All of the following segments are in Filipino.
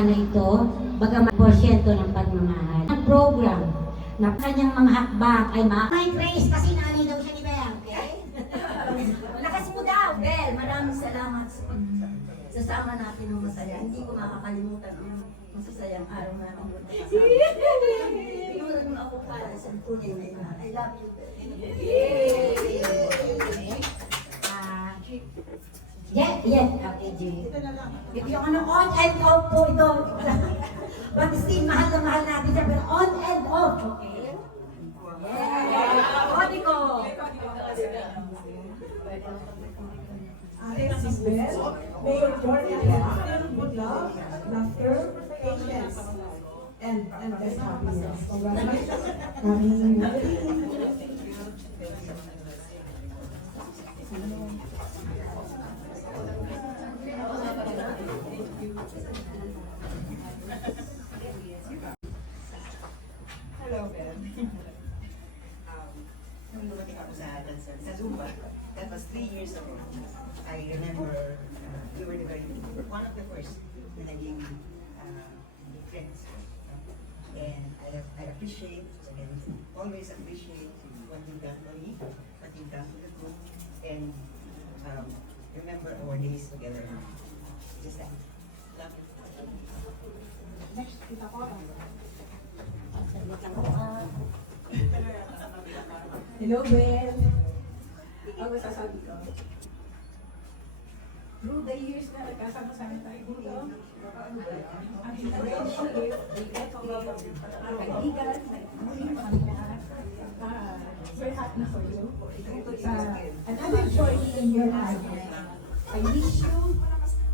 pagmamahal na ito, bagamat porsyento ng pagmamahal. Ang program na kanyang mga hakbang ay may grace kasi nanay daw siya ni Bel, okay? Lakas mo daw, Bel. Maraming salamat sa sasama natin ng masaya. Hindi ko makakalimutan ang masasayang araw natin. Pinurad mo ako para sa tunay na ina. I love you, Bel. Okay, Jay. Yung ano, on and off po ito. But still, mahal na mahal natin siya, pero on and off, okay? Kodigo! This is Bel. May your journey ahead with love, laughter, patience, and best happiness. Hello, Ben. Nung lumating ako sa Zumba, that was 3 years ago. I remember we were one of the first na naging friends. And I appreciate, and always appreciate what you've done for me, what you've done for the group, and remember our days together. Just that. Love you. Next, kita ko. Hello, Bel. Ang masasabi ko. Through the years na nagkasama-sama tayo dito, ang friendship, ang kaibigan, we're happy for you. Another journey in your life. I wish you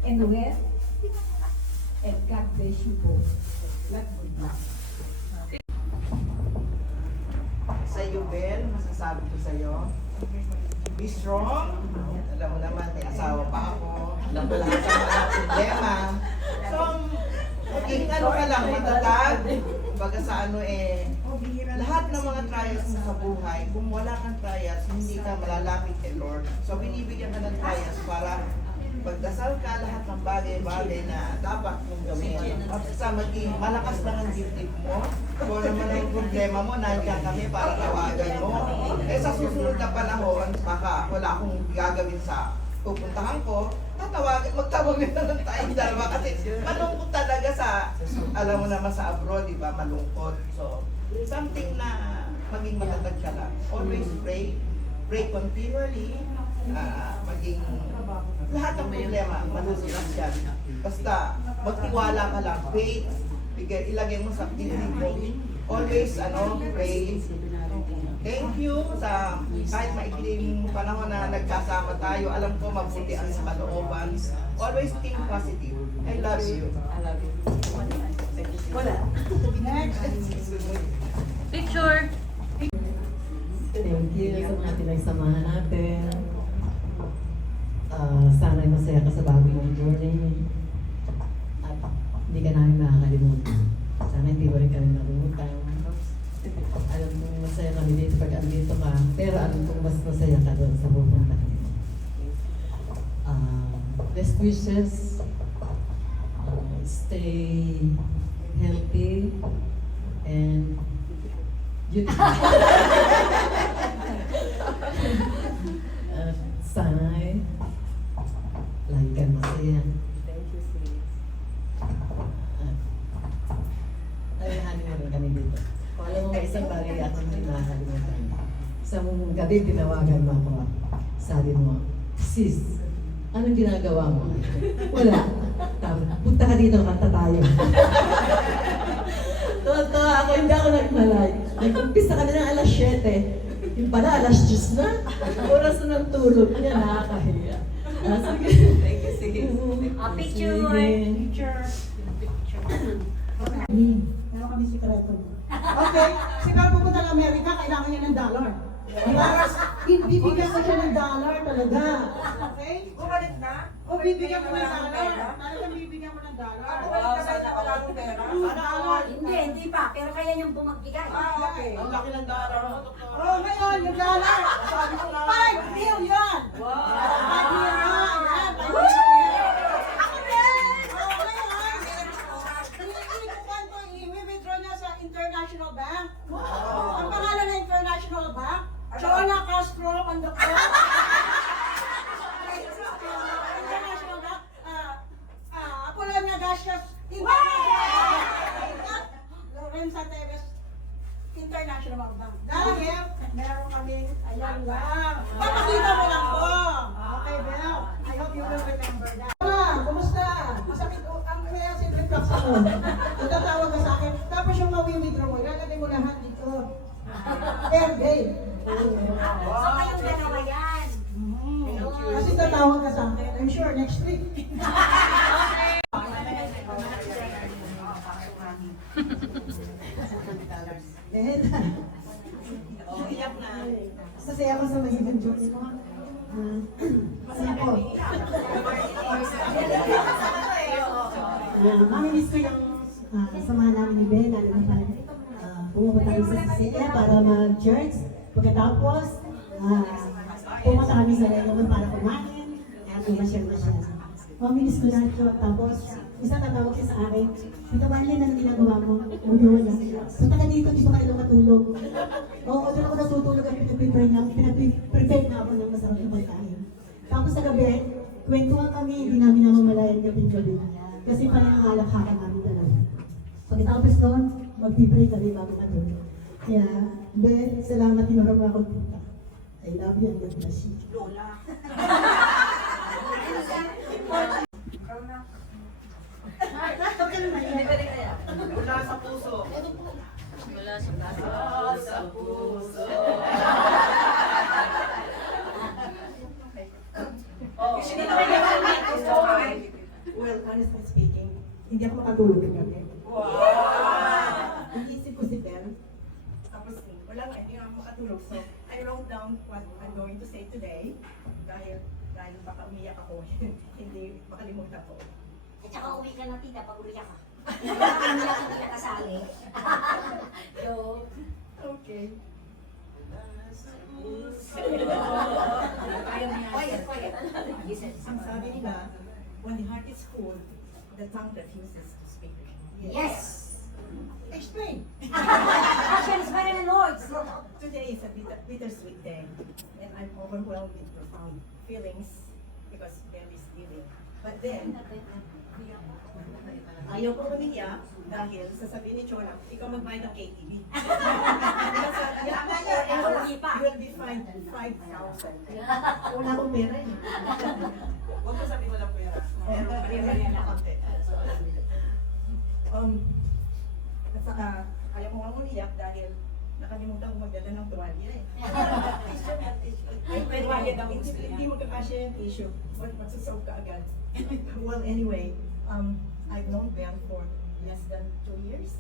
and well, and God bless you both. God bless you. Sa iyo, Bel, masasabi ko sa iyo, be strong. Alam mo naman, may asawa pa ako. Alam ko lahat ng mga problema. So, maging ano ka lang, matatag. Baga sa ano lahat ng mga trials mo sa buhay, kung wala kang trials, hindi ka malalapit kay Lord. So, binibigyan ka ng trials para pagdasal ka lahat ng bagay-bagay na dapat mong gawin. At sa maging malakas lang ang dibdib mo, kung naman ang problema mo, nandiyan kami para tawagan mo. Eh sa susunod na panahon, baka wala akong gagawin sa pupuntahan ko, magtawagan na lang tayo dalawa kasi malungkot talaga sa, alam mo naman sa abroad, di ba, malungkot. So, something na maging matatag ka lang. Always pray continually, maging lahat ng problema, malusulas yan. Basta, magtiwala ka lang, faith, ilagay mo sa pinig mo. Always, pray. Thank you sa kahit maikling panahon na nagkasama tayo. Alam ko mabuti ang kalooban. Always think positive. I love you. I love you. Wala. Next. Picture! Thank you sa mga pinagsamahan natin. Sana'y masaya ka sa bago mong journey. At hindi ka namin makakalimutan. Sana hindi mo rin kami nakalimutan. Alam kong masaya kami dito pag andito ka, pero alam kong mas masaya ka doon sa pupuntahan mo. Best wishes. Stay healthy and sana'y lagi ka masaya. Thank you, sis. Ayahanin mo rin kami dito. Kung alam mo may isang bagay ako hindi nakakalimutan. Isang gabi tinawagan mo ako. Sabi mo, sis, anong ginagawa mo? Wala. Punta ka dito, kanta tayo. Tuwa ako, hindi ako nagmalay. Nag-umpisa kami ng alas 7. Yung pala, alas 10 na. Oras na ng tulog niya, nakakahiya. Sige. Thank you, sis. Picture! Picture. Meron kami sikreto. Okay, siguro pupunta ng Amerika, kailangan niya ng dollar. Bibigyan ko siya ng dollar talaga. Okay? Bumalik na? O bibigyan ko ng dollar. Talagang bibigyan ko ng dollar. Sana wala akong pera. Hindi pa. Pero kaya niyong bumagbigay. Okay. Ang laki ng dollar mo, doktor. Oh, ngayon, yung dollar. 5 billion! Wow! 5 billion! Yan, 5 billion! Ako din! Oh, ngayon, International Bank. Ang pangalan ng International Bank, Chona Castro Conductor. International Bank, Apollonia Gaskas International. Lorenza Teves International Bank. Dahil meron kaming, ayan lang. Papakita mo lang po. Okay, Bel. I hope you will remember that. Kumusta? Masakit ang may acid reflux ako. Natatawag ka sa akin. Tapos yung mawi-withdraw mo, ilalagay mo lahat dito. Everyday. So kayong dalawa yan. Kasi tatawag ka sa akin. I'm sure next week. Eh, Oh, iyak na. masaya ako sa magiging journey mo. Masaya ko. Mamimiss ko yung samahan namin ni Ben, lalo na pala pumunta kami sa Sicily para mag-church. Pagkatapos, pumunta kami sa Legaman para kumain. Kaya masyal-masyal. Mamimiss ko lahat yun. Tapos, isa tatawag siya sa akin, Tita Marlene, ano ginagawa mo? Umuwi na. Punta ka dito, di ba kayo matulog? Oo, doon ako natutulog at pinag-prepare na ako ng masarap na pagkain. Tapos sa gabi, kwentuhan kami, hindi namin namamalayan gabi-gabi. Kasi parang ang alak-hakan namin talaga. Pagkatapos doon, mag-pray kami bago matulog. Kaya, Ben, salamat tinurong ako dito. I love you and God bless you. Lola. Mula sa puso. Wala sa Sa puso. Well, honestly speaking, hindi ako makatulog ng gabi. Iisip ko si Ben. Tapos wala nga, hindi nga ako makatulog. So, I wrote down what I'm going to say today. Dahil baka umiyak ako. Hindi makalimutan ko. At saka uwi ka na tita pag uwi ka. Umiyak hindi ka kasali. Joke. Okay. Quiet. Listen. Ang sabi nila, when the heart is full, the tongue refuses to speak. Yes. Explain. Action is better than words. Today is a bittersweet day, and I'm overwhelmed with profound feelings because Belle is leaving. But then, ayaw ko umiyak dahil sasabihin ni Chona, ikaw magbayad ng KTV. You will be fined 5,000. Wala akong pera eh. Huwag mo sabihin walang pera. Meron na konti. At saka, ayaw ko nga umiyak dahil nakalimutan ko magdala ng tuwalya eh. Ay, tuwalya daw. Hindi magkakasya yung tissue. Magsasoak ka agad. Well, anyway, I've known Ben for less than 2 years.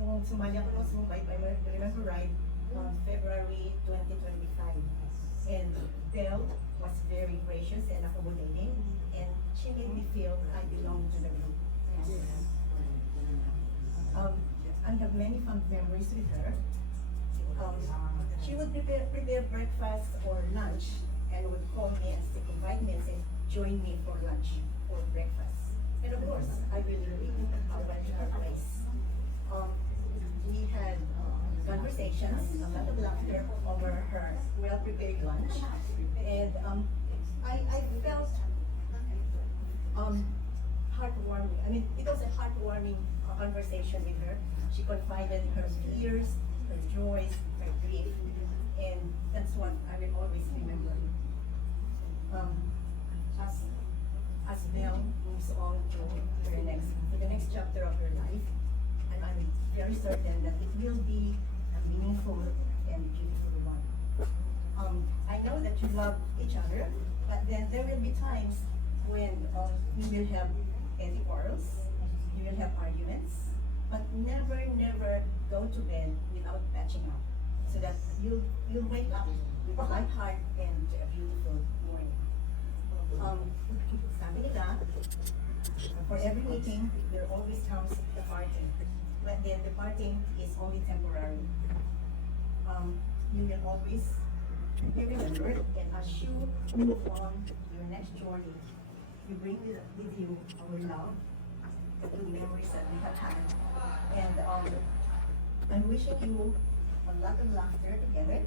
Nung sumali ako ng Zoom, if I remember right, February 2025. And Belle was very gracious and accommodating, and she made me feel I belong to the group. I have many fond memories with her. She would prepare breakfast or lunch and would call me and stick 5 minutes and join me for lunch or breakfast. And of course, I will went to her place. We had conversations, a lot of laughter over her well-prepared lunch. And I felt heartwarming. I mean, it was a heartwarming conversation with her. She confided her fears, her joys, her grief, and that's what I will always remember. As Belle moves on to the next chapter of her life, and I'm very certain that it will be a meaningful and beautiful one. I know that you love each other, but then there will be times when you will have any quarrels, you will have arguments, but never go to bed without patching up, so that you'll wake up with a light heart and a beautiful morning. Sabi nila, for every meeting, there always comes the parting. But then the parting is only temporary. You will always be remembered, and as you move on your next journey, you bring with you our love, the good memories that we have had, and I'm wishing you a lot of laughter together,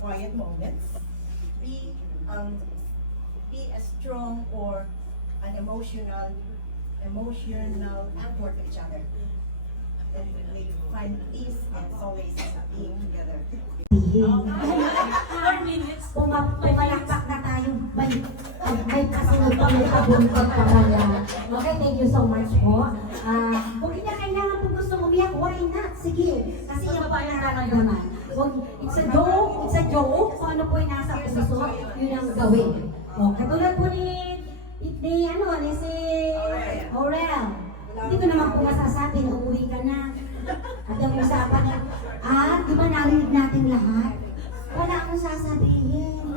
quiet moments, be a strong or an emotional anchor to each other. And we find peace and solace being together. Pumalakpak na tayo. May kasunod pa, may pabuntod pa wala. Okay, thank you so much po. Kung hindi na kailangan kung gusto umiyak, why not? Sige, kasi yung pa nararamdaman. It's a joke. Kung ano po yung nasa puso, yun ang gawin. Katulad po ni si Aurel. Hindi ko naman po masasabi na uuwi ka na. At ang usapan niya, di ba narinig natin lahat? Wala akong sasabihin.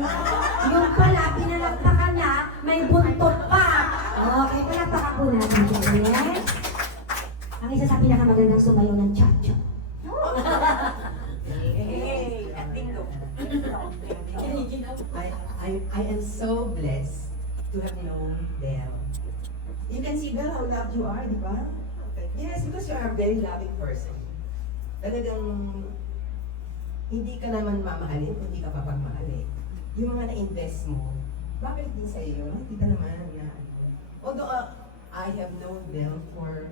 Yung pala, pinalagpakan na, may buntot pa. Okay, palagpakan po natin siya. Yes? Ang isa sa pinakamagandang sumayo ng cha-cha. I am so blessed to have known Belle. You can see, Belle, how loved you are, di ba? Yes, because you are a very loving person. Talagang hindi ka naman mamahalin, hindi ka papagmahalin. Yung mga na-invest mo, bakit din sa iyo? Kita naman na. Although I have known Belle for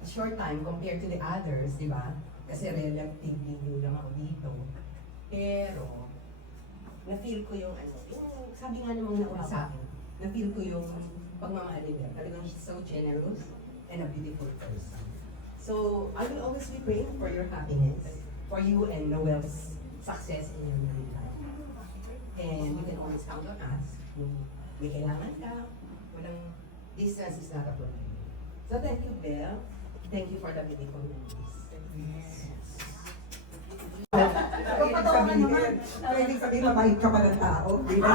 a short time compared to the others, di ba? Kasi relatively new lang ako dito. Pero, na-feel ko yung sabi nga namang nauna sa akin, na-feel ko yung pagmamahal niya. Talagang she's so generous and a beautiful person. So, I will always be praying for your happiness, for you and Noel's success in your married life. And you can always count on us. Kung may kailangan ka, walang distance is not a problem. So, thank you, Belle. Thank you for the beautiful memories. Pagpatawanan naman, pwedeng sabihin mabait ka pa ng tao, di ba?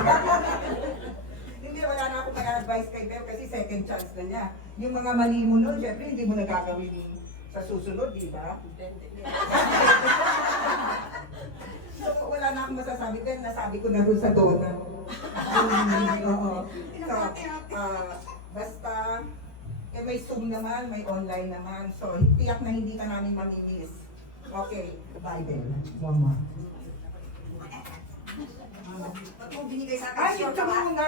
Hindi, wala na akong mag-advise kay Belle kasi second chance na niya. Yung mga mali mo nun, syempre hindi mo nagagawin sa susunod, di ba? So, wala na akong masasabi din, nasabi ko na rin sa Donna. Oo. So, basta, may Zoom naman, may online naman. So, tiyak na hindi ka namin mamimiss. Okay, bye then. Mama. Ba't mo binigay sa akin? Ay, ito muna!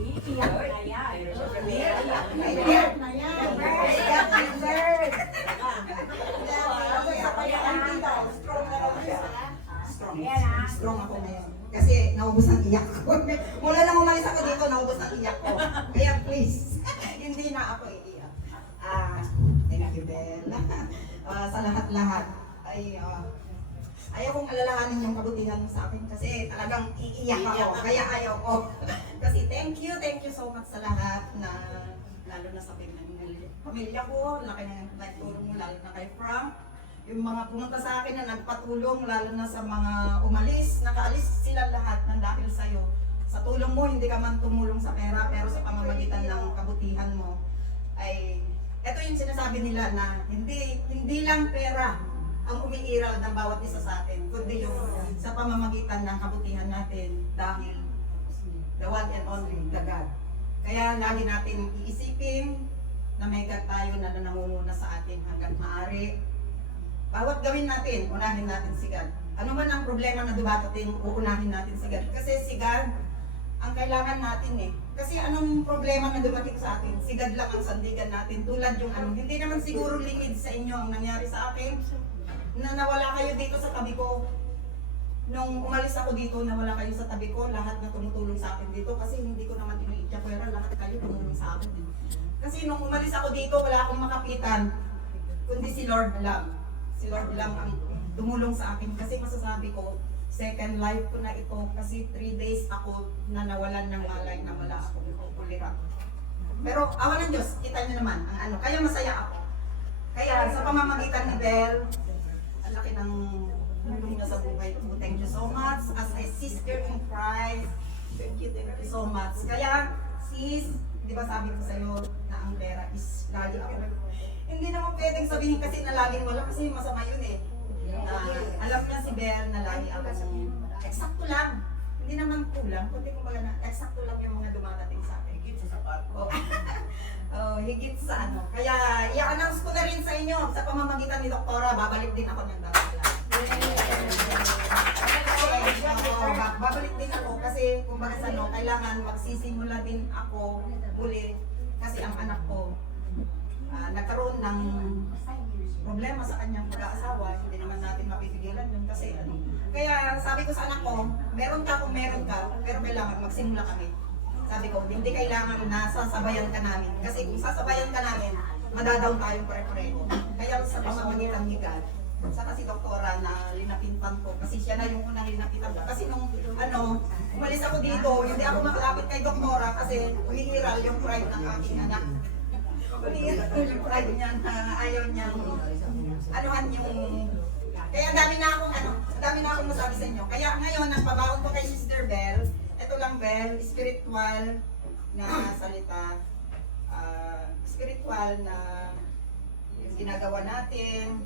Iiyak na yan. Iiyak na yan! Iiyak na yan! Strong na raw siya. Strong ako ngayon. Kasi naubos ang iyak ko. Mula lang umalis ako dito, naubos ang iyak ko. Kaya please, hindi na ako iiyak. Thank you, Bella. Sa lahat-lahat ay ayaw kong alalahanin yung kabutihan mo sa akin kasi talagang iiyak ako, kaya ayaw ko. Kasi thank you so much sa lahat na lalo na sa pamilya ko, laki na nagtulong mo, lalo na kay Frank. Yung mga pumunta sa akin na nagpatulong, lalo na sa mga umalis, nakaalis sila lahat ng dahil sa'yo. Sa tulong mo, hindi ka man tumulong sa pera, pero sa pamamagitan ng kabutihan mo, ay ito yung sinasabi nila na hindi lang pera ang umiiral ng bawat isa sa atin, kundi yung sa pamamagitan ng kabutihan natin dahil the one and only, the God. Kaya lagi natin iisipin na may God tayo na nangunguna sa atin hanggat maaari. Bawat gawin natin, unahin natin si God. Ano man ang problema na dumadating, uunahin natin si God. Kasi si God ang kailangan natin eh. Kasi anong problema na dumating sa atin? Si God lang ang sandigan natin. Tulad yung hindi naman siguro lingid sa inyo ang nangyari sa akin. Na nawala kayo dito sa tabi ko. Nung umalis ako dito, nawala kayo sa tabi ko. Lahat na tumutulong sa akin dito. Kasi hindi ko naman tiniitya pera. Lahat kayo tumulong sa akin. Kasi nung umalis ako dito, wala akong makapitan. Kundi si Lord lang. Si Lord lang ang tumulong sa akin. Kasi masasabi ko, second life ko na ito kasi 3 days ako na nawalan ng malay na wala akong kulira. Pero awa ng Diyos, kita niyo naman ang kaya masaya ako. Kaya sa pamamagitan ni Belle, ang laki ng tulong niya sa buhay ko. Thank you so much. As a sister in Christ, thank you so much. Kaya sis, di ba sabi ko sa'yo na ang pera is lagi ako. Hindi naman pwedeng sabihin kasi na laging wala kasi masama yun eh. Alam niya si Belle na lagi ako eksakto lang. Hindi naman kulang, kundi kumbaga na eksakto lang yung mga dumadating sa akin. higit sa ano. Kaya i-announce ko na rin sa inyo sa pamamagitan ni Doktora, babalik din ako ng Darussalam. Babalik din ako kasi kumbaga sa no, kailangan magsisimula din ako uli kasi ang anak ko nagkaroon ng problema sa kanyang pag-aasawa, hindi naman natin mapipigilan yun kasi ano. Kaya sabi ko sa anak ko, meron ka kung meron ka, pero kailangan magsimula kami. Sabi ko, hindi kailangan na sasabayan ka namin. Kasi kung sasabayan ka namin, madadown tayong pare-pareho. Kaya sa pamamagitan ni God, saka si Doktora na linapitan ko, kasi siya na yung unang linapitan ko. Kasi nung umalis ako dito, hindi ako makalapit kay Doktora kasi umiiral yung pride ng aking anak. Umiiral yung pride niya na ayaw niya anuhan yung... Kaya ang dami na akong masabi sa inyo. Kaya ngayon, ang pabaon ko kay Sister Bell, ito lang Bell, spiritual na salita, spiritual na yung ginagawa natin.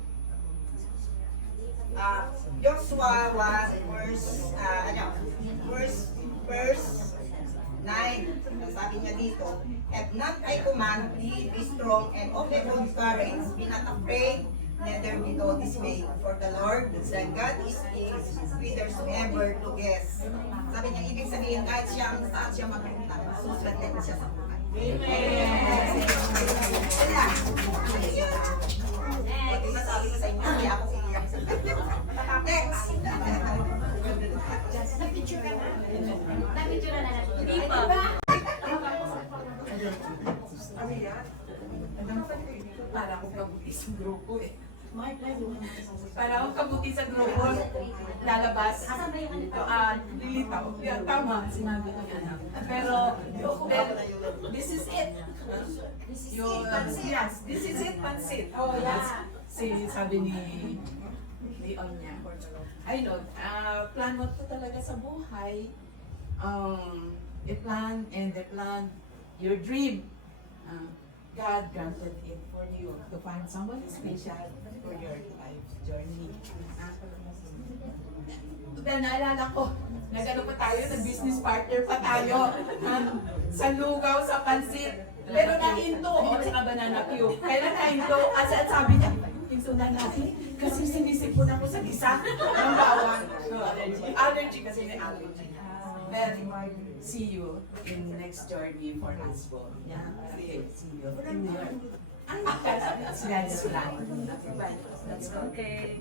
Joshua 1 verse 9, sabi niya dito, "At not I command thee, be strong and of thy own courage, be not afraid, neither be thou dismayed, for the Lord thy God is whithersoever to guess." Sabi niya, ibig sabihin, kahit saan siya magpunta, suswerte siya sa buhay. Amen. Pag nasabi ko sa inyo, hindi ako iiyak. Next. Napicture ka na? Napicture na natin. Hindi pa. Para akong kabuti sa grupo eh. Para akong kabuti sa grupo, lalabas, Asan ba yung ano? lilitaw. Yan, tama, sinabi ko yan. Pero, this is it. Yes, this is it, pansit. Oh, yeah. Sabi ni Onya. I know, plan mo to talaga sa buhay. I-plan and i-plan your dream. God granted it for you to find someone special for your life journey. Then naalala ko, nag-ano pa tayo, nag-business partner pa tayo. Sa lugaw, sa pansit. Pero nahinto, o sa banana cube. Kailan nahinto? Kasi at sabi niya, pinso na natin, kasi sinisipon ako sa gisa ng bawang. Allergy kasi may allergy. But see you in next journey for us both. Yeah, see you in your... That's God's plan. Let's go. Okay.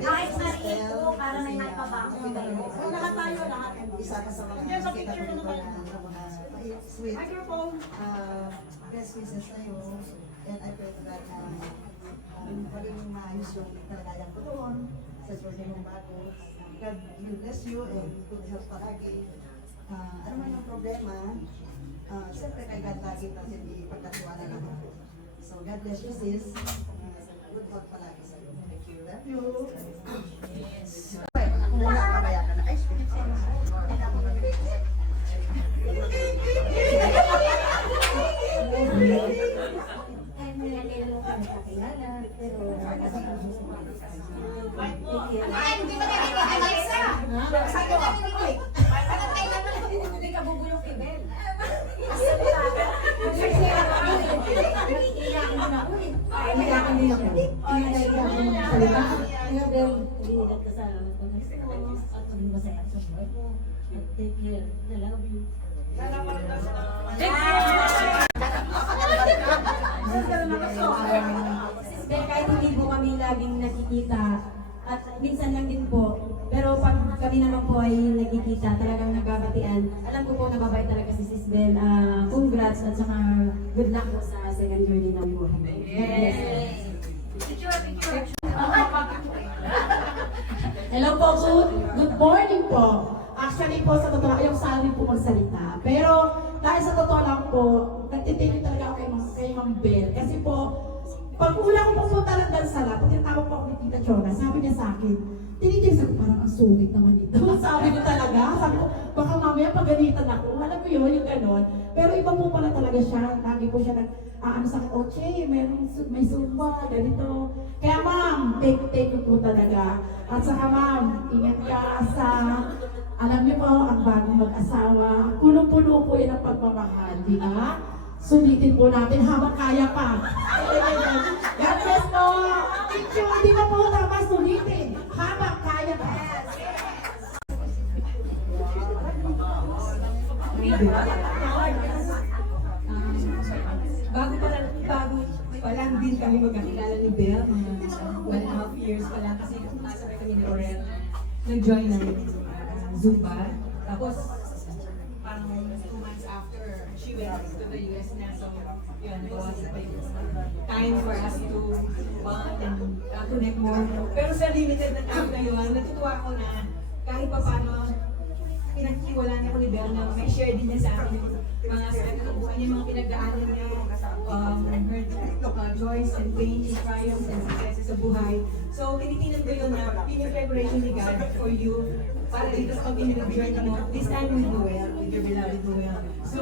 Kahit maliit po, para may maipabango kayo. Lahat tayo, lahat. Isa ka sa mga Yes, sa picture na naman. sweet Microphone. best wishes sa'yo. And I pray to God na magiging maayos yung kalagayan ko doon sa journey mong bago. God will bless you and good health palagi. Ano man yung problema, siyempre kay God lagi natin ipagkatiwala naman. So God bless you sis. Good health palagi sa'yo. Thank you. Love you. Wala ka kaya ka na ice cream. Hindi ka bubulong kay Ben. Umiyakan din ako. Umiyakan ako ng salita. Kaya Ben, lihat ka sa pag-gusto mo at maging masaya sa buhay mo. At take care. I love you. Ben, kahit hindi po kami laging nakikita, at minsan lang din po, pero pag kami naman po ay nagkikita, talagang nagkabatian, alam ko po nababait talaga si Sis Bel. Congrats at saka good luck po sa second journey ng buhay. Yes. Hello po, good morning po. Actually po, sa totoo lang, ayaw sa amin po magsalita. Pero dahil sa totoo lang po, nagtitake talaga ako kay Ma'am Bel. Kasi po, pag una ko pupunta lang dahil sa lahat, tinatawag po ako ni Tita Chona, sabi niya sa akin, tinitig ko, parang ang sungit naman ito. Sabi ko talaga, sabi ko, baka mamaya pagalitan ako. Alam mo yun, yung ganon. Pero iba po pala talaga siya. Lagi po siya ano sa akin, Oche, may sumba, ganito. Kaya ma'am, take ko po talaga. At saka ma'am, ingat ka sa Alam niyo po, ang bagong mag-asawa, punong-puno po yan ang pagmamahal, di ba? Sulitin po natin habang kaya pa. God bless po! Picture, hindi na po tama sulitin habang kaya pa. Bago pa lang din kami magkakilala ni Belle, mga 1.5 years pa lang kasi nasabay kami ni Laurel. Nag-join ng Zumba. Tapos, parang 2 months after, she went to the US na. So, yun, it was like time for us to bond and connect more. Pero sa limited na time na yun, natutuwa ako na kahit pa paano, pinagkiwalaan ako ni Belle na may share din niya sa akin yung mga aspect ng buhay niya, mga pinagdaanan niya, her joys and pains and triumphs and successes sa buhay. So, tinitingnan ko yun na yun yung preparation ni God for you para dito sa continuing journey mo, this time with Noel, with your beloved Noel. So,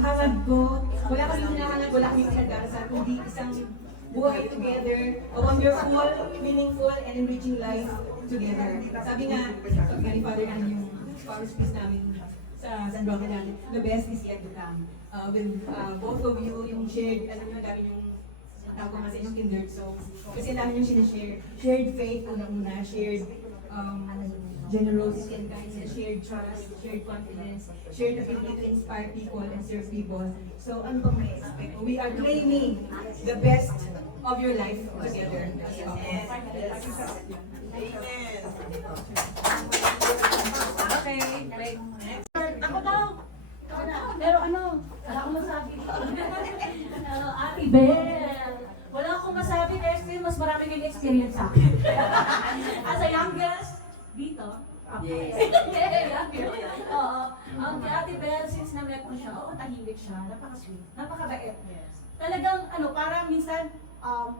hangad ko, wala kami hinahangad, wala kami pinagdarasal, kundi isang buhay together, a wonderful, meaningful, and enriching life together. Sabi nga ni Father Ann yung power speech namin sa San Roque namin, the best is yet to come. With both of you, yung shared, alam nyo, dami yung tawag ko nga sa inyong kindred songs. Kasi dami yung sinashare. Shared faith, unang-una, shared generosity and kindness, shared trust, shared confidence, shared ability to inspire people and serve people. So, ano bang may expect? We are claiming the best of your life together. Okay, wait. Ako daw. Pero ano, wala akong masabi. Ate Belle, wala akong masabi kasi mas marami yung experience sa akin. As a youngest, dito. Yes. Oo. Ang kay Ate Belle, since na-met ko siya, tahimik siya, napaka-sweet, napaka-bait. Talagang, parang minsan,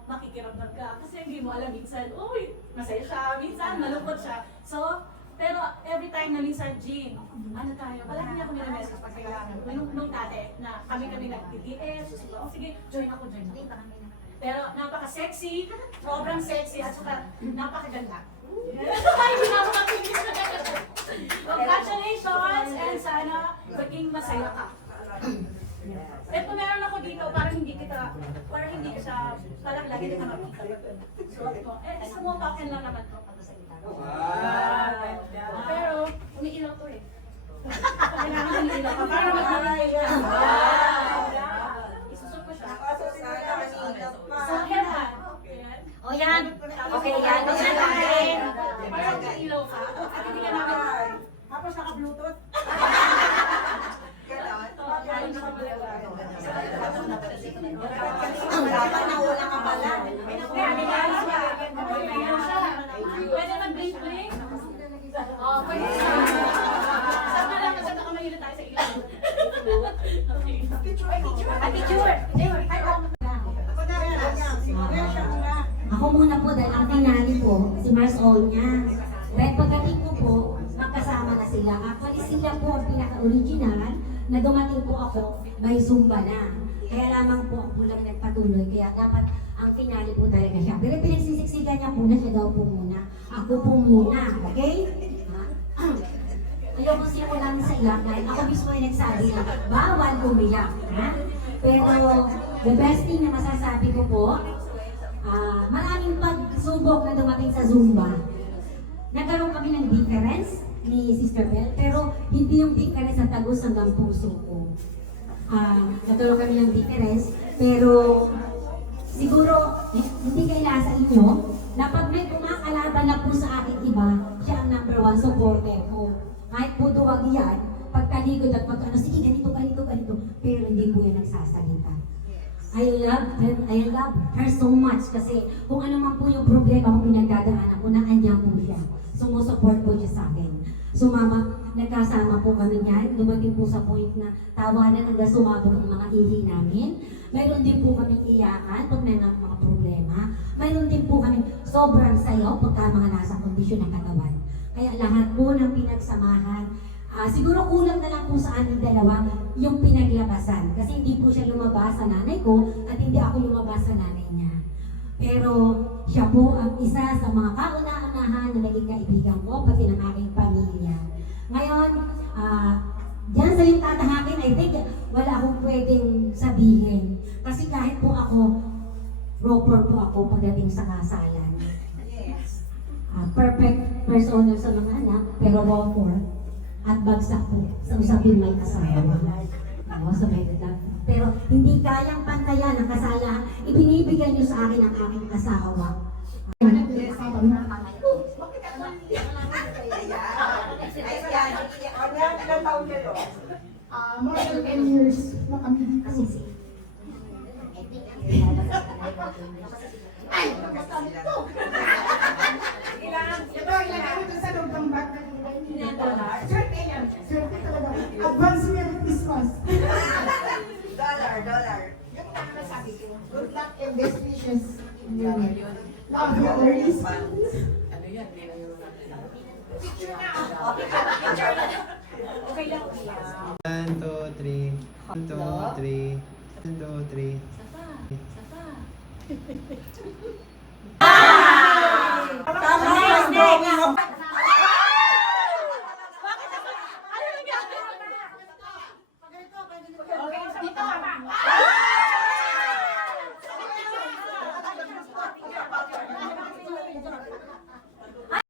makikiramdam ka. Kasi hindi mo alam minsan, uy, masaya siya, minsan malungkot siya. So, pero every time na minsan, Jean, ano tayo, palagi niya ako nila-message pag kailangan. Nung dati, na kami nag-TTS, sige, join ako. Pero napaka-sexy, sobrang sexy, at saka napakaganda. Hindi na ako makinis na ganda. Congratulations, and sana maging masaya ka. Ito meron ako dito, parang hindi kita lagi kita makikita. Small token lang naman to para sa gitara. Pero, umiilaw to eh. Kailangan umiilaw ka para mag-umiilaw ka. Isusot ko siya. So, hairpan. O yan. Okay, yan. Para mag-ilaw ka. At hindi ka namin. Tapos naka-bluetooth. Wala ka pala. Pwede mag-blink-blink? Oo, pwede siya. Sabi lang, kasi nakamahilo tayo sa ilaw. Picture. Ako muna po dahil ang tinali po, si Mars Onya. Dahil pagdating ko po, magkasama na sila. Actually sila po ang pinaka-original na dumating po ako, may Zumba na. Kaya lamang po ako lang nagpatuloy. Kaya dapat ang finale po talaga siya. Pero pinagsisiksikan niya po na siya daw po muna. Ako po muna. Okay? Ayoko simulan sa iyak dahil ako mismo ay nagsabi na bawal umiyak. Ha? Pero the best thing na masasabi ko po, maraming pagsubok na dumating sa Zumba. Nagkaroon kami ng difference ni Sister Belle, pero hindi yung difference na tagos hanggang puso ko. Nagkaroon kami ng difference, pero siguro hindi kailangan sa inyo na pag may kumakalaban na po sa akin iba, siya ang number 1 supporter ko. Kahit po duwag yan, pagtalikod at sige ganito, pero hindi po yan nagsasalita. I love her so much kasi kung ano man po yung problema kung pinagdadaanan ko, naandyan po siya. Sumusupport po siya sa akin. Sumama, nagkasama po kami niyan. Dumating po sa point na tawanan hanggang sumabog ang mga ihi namin. Mayroon din po kami iyakan pag may mga problema. Mayroon din po kami sobrang sayaw pagka mga nasa kondisyon ng katawan. Kaya lahat po ng pinagsamahan, siguro kulang na lang po sa aming dalawa yung pinaglabasan. Kasi hindi po siya lumabas sa nanay ko at hindi ako lumabas sa nanay niya. Pero siya po ang isa sa mga kauna-unahan na naging kaibigan ko, pati ng aking pamilya. Ngayon, diyan sa yung tatahakin, I think wala akong pwedeng sabihin. Kasi kahit po ako, proper po ako pagdating sa kasalan. Perfect persona sa mga anak, pero proper at bagsak po sa usapin may asawa. Sa may edad. Pero hindi kayang pantayan ang kasayahan. Ibinibigay niyo sa akin ang aking asawa. Ilang taon kayo? More than 10 years na kami dito. Ay, nakasama ito! Ilan ano ito sa loob ng bag? Swerte yan. Swerte talaga. Advance Merry Christmas. Dollar. Yung sabi ko, good luck and best wishes. Love you always. Ano yan? Picture na. Okay lang. 1, 2, 3. 1, 2, 3. 1, 2, 3. Tama